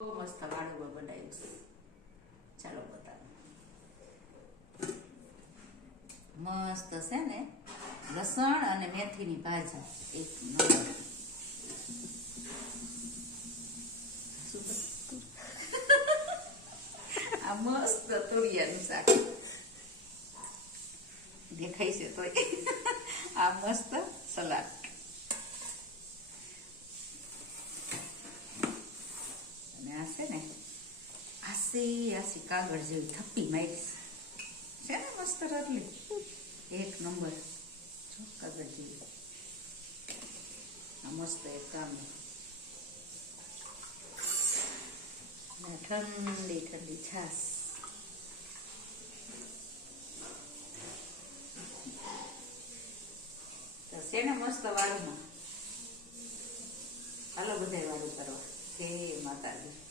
બહુ મસ્ત વાળું બનાવ્યું છે. ચાલો બતાવો. મસ્ત છે ને, લસણ અને મેથીની ભાજી એક નંબર. આ મસ્ત તુરિયાનું શાક દેખાય છે તો આ મસ્ત સલાડ. અને આ છે ને આસી કાગળ જેવી થપ્પી મારી છે ને, મસ્ત રતલી એક નંબર. જો કાગળ જેવી આ મસ્ત એક કામ. ઠંડી ઠંડી છાશ. છે ને મસ્ત વાળુમાં. હાલો બધા વાળું કરવા. જય માતાજી.